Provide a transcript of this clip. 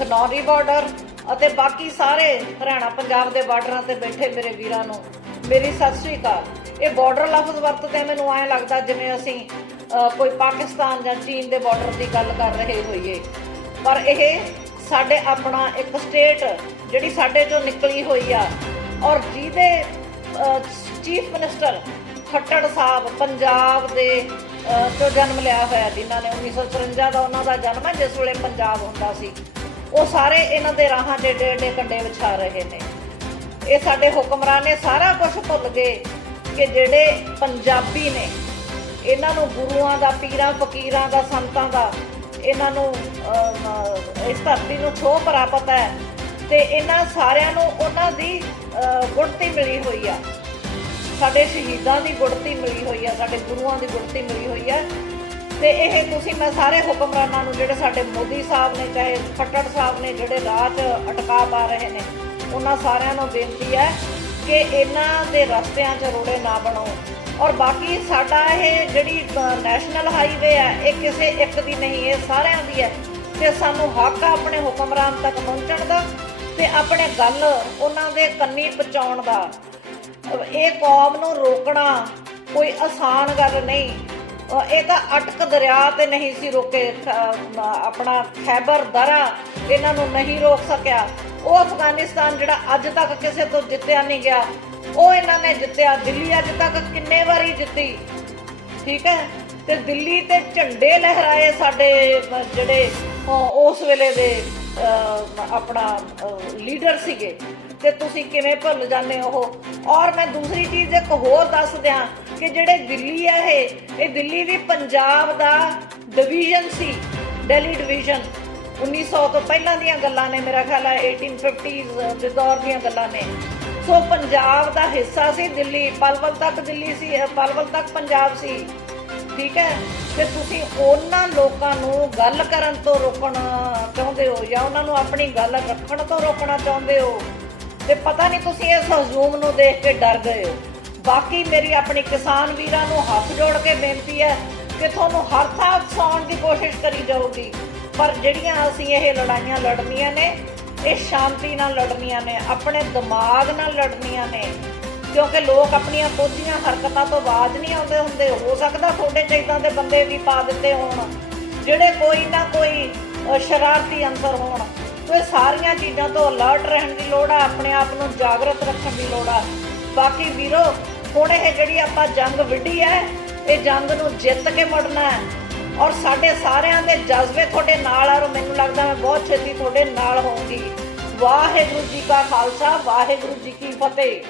Khanauri border ਅਤੇ ਬਾਕੀ ਸਾਰੇ ਹਰਿਆਣਾ ਪੰਜਾਬ ਦੇ ਬਾਰਡਰਾਂ ਤੇ ਬੈਠੇ ਮੇਰੇ ਵੀਰਾਂ ਨੂੰ ਮੇਰੀ ਸਤਿ ਸ੍ਰੀ ਅਕਾਲ। ਇਹ ਬਾਰਡਰ ਲਫ਼ਜ਼ ਵਰਤਦੇ ਮੈਨੂੰ ਐਂ ਲੱਗਦਾ ਜਿਵੇਂ ਅਸੀਂ ਕੋਈ ਪਾਕਿਸਤਾਨ ਜਾਂ ਚੀਨ ਦੇ ਬਾਰਡਰ ਦੀ ਗੱਲ ਕਰ ਰਹੇ ਹੋਈਏ। ਪਰ ਇਹ ਸਾਡੇ ਆਪਣਾ ਇੱਕ ਸਟੇਟ ਜਿਹੜੀ ਸਾਡੇ ਚੋਂ ਨਿਕਲੀ ਹੋਈ ਆ ਔਰ ਜਿਹਦੇ ਚੀਫ ਮਿਨਿਸਟਰ ਖੱਟੜ ਸਾਹਿਬ ਪੰਜਾਬ ਦੇ ਅਹ, ਤੋਂ ਜਨਮ ਲਿਆ ਹੋਇਆ ਜਿਨ੍ਹਾਂ ਨੇ 1954 ਦਾ ਉਹਨਾਂ ਦਾ ਜਨਮ ਹੈ ਜਿਸ ਵੇਲੇ ਪੰਜਾਬ ਹੁੰਦਾ ਸੀ। ਉਹ ਸਾਰੇ ਇਹਨਾਂ ਦੇ ਰਾਹਾਂ ਦੇ ਡੇ ਕੰਡੇ ਵਿਛਾ ਰਹੇ ਨੇ। ਇਹ ਸਾਡੇ ਹੁਕਮਰਾਨ ਨੇ ਸਾਰਾ ਕੁਝ ਭੁੱਲ ਗਏ ਕਿ ਜਿਹੜੇ ਪੰਜਾਬੀ ਨੇ ਇਹਨਾਂ ਨੂੰ ਗੁਰੂਆਂ ਦਾ ਪੀਰਾਂ ਫਕੀਰਾਂ ਦਾ ਸੰਤਾਂ ਦਾ ਇਹਨਾਂ ਨੂੰ ਇਸ ਧਰਤੀ ਨੂੰ ਛੋਹ ਪ੍ਰਾਪਤ ਹੈ ਤੇ ਇਹਨਾਂ ਸਾਰਿਆਂ ਨੂੰ ਉਹਨਾਂ ਦੀ ਅਹ, ਮਿਲੀ ਹੋਈ ਆ। ਸਾਡੇ ਸ਼ਹੀਦਾਂ ਦੀ ਗੁੜਤੀ ਮਿਲੀ ਹੋਈ ਆ ਸਾਡੇ ਗੁਰੂਆਂ ਦੀ ਗੁੜਤੀ ਮਿਲੀ ਹੋਈ ਆ। ਤੇ ਇਹ ਤੁਸੀਂ ਮੈਂ ਸਾਰੇ ਹੁਕਮਰਾਨਾਂ ਨੂੰ ਜਿਹੜੇ ਸਾਡੇ ਮੋਦੀ ਸਾਹਿਬ ਨੇ, ਚਾਹੇ ਖੱਟੜ ਸਾਹਿਬ ਨੇ, ਜਿਹੜੇ ਰਾਹ 'ਚ ਅਟਕਾ ਪਾ ਰਹੇ ਨੇ, ਉਹਨਾਂ ਸਾਰਿਆਂ ਨੂੰ ਬੇਨਤੀ ਹੈ ਕਿ ਇਹਨਾਂ ਦੇ ਰਸਤਿਆਂ 'ਚ ਰੋੜੇ ਨਾ ਬਣੋ। ਔਰ ਬਾਕੀ ਸਾਡਾ ਇਹ ਜਿਹੜੀ ਨੈਸ਼ਨਲ ਹਾਈਵੇ ਹੈ, ਇਹ ਕਿਸੇ ਇੱਕ ਦੀ ਨਹੀਂ, ਇਹ ਸਾਰਿਆਂ ਦੀ ਹੈ। ਤੇ ਸਾਨੂੰ ਹੱਕ ਆ ਆਪਣੇ ਹੁਕਮਰਾਨ ਤੱਕ ਪਹੁੰਚਣ ਦਾ ਤੇ ਆਪਣੇ ਗੱਲ ਉਹਨਾਂ ਦੇ ਕੰਨੀ ਪਹੁੰਚਾਉਣ ਦਾ। ਇਹ ਕੌਮ ਨੂੰ ਰੋਕਣਾ ਕੋਈ ਆਸਾਨ ਗੱਲ ਨਹੀਂ। ਇਹ ਤਾਂ ਅਟਕ ਦਰਿਆ ਤੇ ਨਹੀਂ ਸੀ ਰੋਕੇ ਆਪਣਾ ਖੈਬਰ ਦਰਾ ਇਹਨਾਂ ਨੂੰ ਨਹੀਂ ਰੋਕ ਸਕਿਆ। ਉਹ ਅਫਗਾਨਿਸਤਾਨ ਜਿਹੜਾ ਅੱਜ ਤੱਕ ਕਿਸੇ ਤੋਂ ਜਿੱਤਿਆ ਨਹੀਂ ਗਿਆ, ਉਹ ਇਹਨਾਂ ਨੇ ਜਿੱਤਿਆ। ਦਿੱਲੀ ਅੱਜ ਤੱਕ ਕਿੰਨੇ ਵਾਰੀ ਜਿੱਤੀ, ਠੀਕ ਹੈ? ਤੇ ਦਿੱਲੀ ਤੇ ਝੰਡੇ ਲਹਿਰਾਏ ਸਾਡੇ ਜਿਹੜੇ ਉਸ ਵੇਲੇ ਦੇ ਆਪਣਾ ਲੀਡਰ ਸੀਗੇ। ਤੇ ਤੁਸੀਂ ਕਿਵੇਂ ਭੁੱਲ ਜਾਂਦੇ ਹੋ? ਔਰ ਮੈਂ ਦੂਸਰੀ ਚੀਜ਼ ਇੱਕ ਹੋਰ ਦੱਸ ਦਿਆਂ ਕਿ ਜਿਹੜੇ ਦਿੱਲੀ ਆ ਇਹ ਇਹ ਦਿੱਲੀ ਵੀ ਪੰਜਾਬ ਦਾ ਡਿਵੀਜ਼ਨ ਸੀ ਦਿੱਲੀ ਡਿਵੀਜ਼ਨ 1900 ਤੋਂ ਪਹਿਲਾਂ ਦੀਆਂ ਗੱਲਾਂ ਨੇ ਮੇਰਾ ਖਿਆਲ ਹੈ 1850s ਦੇ ਦੌਰ ਦੀਆਂ ਗੱਲਾਂ ਨੇ। ਸੋ ਪੰਜਾਬ ਦਾ ਹਿੱਸਾ ਸੀ ਦਿੱਲੀ, ਪਲਵਲ ਤੱਕ ਦਿੱਲੀ ਸੀ ਪਲਵਲ ਤੱਕ ਪੰਜਾਬ ਸੀ। ਠੀਕ ਹੈ? ਤੇ ਤੁਸੀਂ ਉਹਨਾਂ ਲੋਕਾਂ ਨੂੰ ਗੱਲ ਕਰਨ ਤੋਂ ਰੋਕਣਾ ਚਾਹੁੰਦੇ ਹੋ ਜਾਂ ਉਹਨਾਂ ਨੂੰ ਆਪਣੀ ਗੱਲ ਰੱਖਣ ਤੋਂ ਰੋਕਣਾ ਚਾਹੁੰਦੇ ਹੋ? ਤੇ ਪਤਾ ਨਹੀਂ ਤੁਸੀਂ ਇਸ ਹਜ਼ੂਮ ਨੂੰ ਦੇਖ ਕੇ ਡਰ ਗਏ ਹੋ। ਬਾਕੀ ਮੇਰੀ ਆਪਣੀ ਕਿਸਾਨ ਵੀਰਾਂ ਨੂੰ ਹੱਥ ਜੋੜ ਕੇ ਬੇਨਤੀ ਹੈ ਕਿ ਤੁਹਾਨੂੰ ਹਰ ਥਾਂ ਉਕਸਾਉਣ ਦੀ ਕੋਸ਼ਿਸ਼ ਕਰੀ ਜਾਊਗੀ। ਪਰ ਜਿਹੜੀਆਂ ਅਸੀਂ ਇਹ ਲੜਾਈਆਂ ਲੜਨੀਆਂ ਨੇ, ਇਹ ਸ਼ਾਂਤੀ ਨਾਲ ਲੜਨੀਆਂ ਨੇ, ਆਪਣੇ ਦਿਮਾਗ ਨਾਲ ਲੜਨੀਆਂ ਨੇ। ਕਿਉਂਕਿ ਲੋਕ ਆਪਣੀਆਂ ਕੋਝੀਆਂ ਹਰਕਤਾਂ ਤੋਂ ਬਾਜ ਨਹੀਂ ਆਉਂਦੇ ਹੁੰਦੇ। ਹੋ ਸਕਦਾ ਤੁਹਾਡੇ ਚ ਇਦਾਂ ਦੇ ਬੰਦੇ ਵੀ ਪਾ ਦਿੱਤੇ ਹੋਣ, ਜਿਹੜੇ ਕੋਈ ਨਾ ਕੋਈ ਸ਼ਰਾਰਤੀ ਅੰਸਰ ਹੋਣ। ਇਹ ਸਾਰੀਆਂ ਚੀਜ਼ਾਂ ਤੋਂ ਅਲਰਟ ਰਹਿਣ ਦੀ ਲੋੜ ਆ, ਆਪਣੇ ਆਪ ਨੂੰ ਜਾਗਰਤ ਰੱਖਣ ਦੀ ਲੋੜ ਆ। ਬਾਕੀ ਵੀਰੋ, ਹੁਣ ਇਹ ਜਿਹੜੀ ਆਪਾਂ ਜੰਗ ਵਿੱਢੀ ਹੈ, ਇਹ ਜੰਗ ਨੂੰ ਜਿੱਤ ਕੇ ਮੁੜਨਾ ਹੈ। ਔਰ ਸਾਡੇ ਸਾਰਿਆਂ ਦੇ ਜਜ਼ਬੇ ਤੁਹਾਡੇ ਨਾਲ ਆ, ਔਰ ਮੈਨੂੰ ਲੱਗਦਾ ਮੈਂ ਬਹੁਤ ਛੇਤੀ ਤੁਹਾਡੇ ਨਾਲ ਹੋਊਂਗੀ। ਵਾਹਿਗੁਰੂ ਜੀ ਕਾ ਖਾਲਸਾ, ਵਾਹਿਗੁਰੂ ਜੀ ਕੀ ਫਤਿਹ।